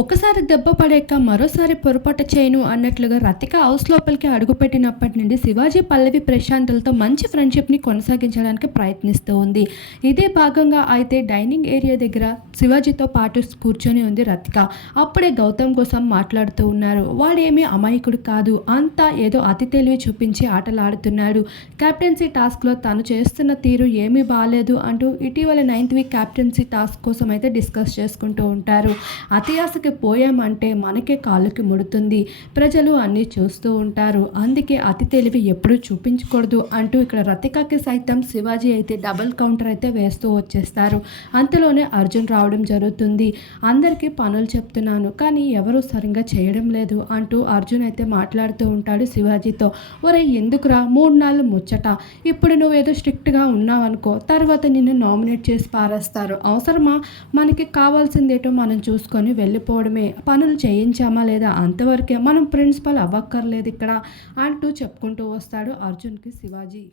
ఒకసారి దెబ్బ పడేక మరోసారి పొరపాటు చేయను అన్నట్లుగా రతిక హౌస్ లోపలికి అడుగుపెట్టినప్పటి నుండి శివాజీ పల్లవి ప్రశాంతులతో మంచి ఫ్రెండ్షిప్ని కొనసాగించడానికి ప్రయత్నిస్తూ ఉంది. ఇదే భాగంగా అయితే డైనింగ్ ఏరియా దగ్గర శివాజీతో పాటు కూర్చొని ఉంది రతిక. అప్పుడే గౌతమ్ కోసం మాట్లాడుతూ ఉన్నారు. వాడేమీ అమాయకుడు కాదు. అంతా ఏదో అతి తెలివి చూపించి ఆటలాడుతున్నాడు. కెప్టెన్సీ టాస్క్లో తను చేస్తున్న తీరు ఏమీ బాగాలేదు అంటూ ఇటీవల నైన్త్ వీక్ కెప్టెన్సీ టాస్క్ కోసం అయితే డిస్కస్ చేసుకుంటూ ఉంటారు. అతి ఆశకి పోయామంటే మనకే కాళ్ళకి ముడుతుంది. ప్రజలు అన్నీ చూస్తూ ఉంటారు. అందుకే అతి తెలివి ఎప్పుడూ చూపించకూడదు అంటూ ఇక్కడ రతికకి సైతం శివాజీ అయితే డబల్ కౌంటర్ అయితే వేస్తూ వచ్చేస్తారు. అంతలోనే అర్జున్ రావడం జరుగుతుంది. అందరికీ పనులు చెప్తున్నాను కానీ ఎవరు సరిగ్గా చేయడం లేదు అంటూ అర్జున్ అయితే మాట్లాడుతూ ఉంటాడు శివాజీతో. ఒరే ఎందుకురా? మూడు నాలుగు ముచ్చట. ఇప్పుడు నువ్వేదో స్ట్రిక్ట్గా ఉన్నావనుకో తర్వాత నిన్ను నామినేట్ చేసి పారేస్తారు. అవసరమా? మనకి కావాల్సిందేటో మనం చూసుకొని వెళ్ళిపోవడమే. పనులు చేయించామా లేదా అంతవరకే మనం ప్రిన్సిపల్ అవ్వక్కర్లేదు ఇక్కడ అంటూ చెప్పుకుంటూ వస్తాడు అర్జున్కి శివాజీ.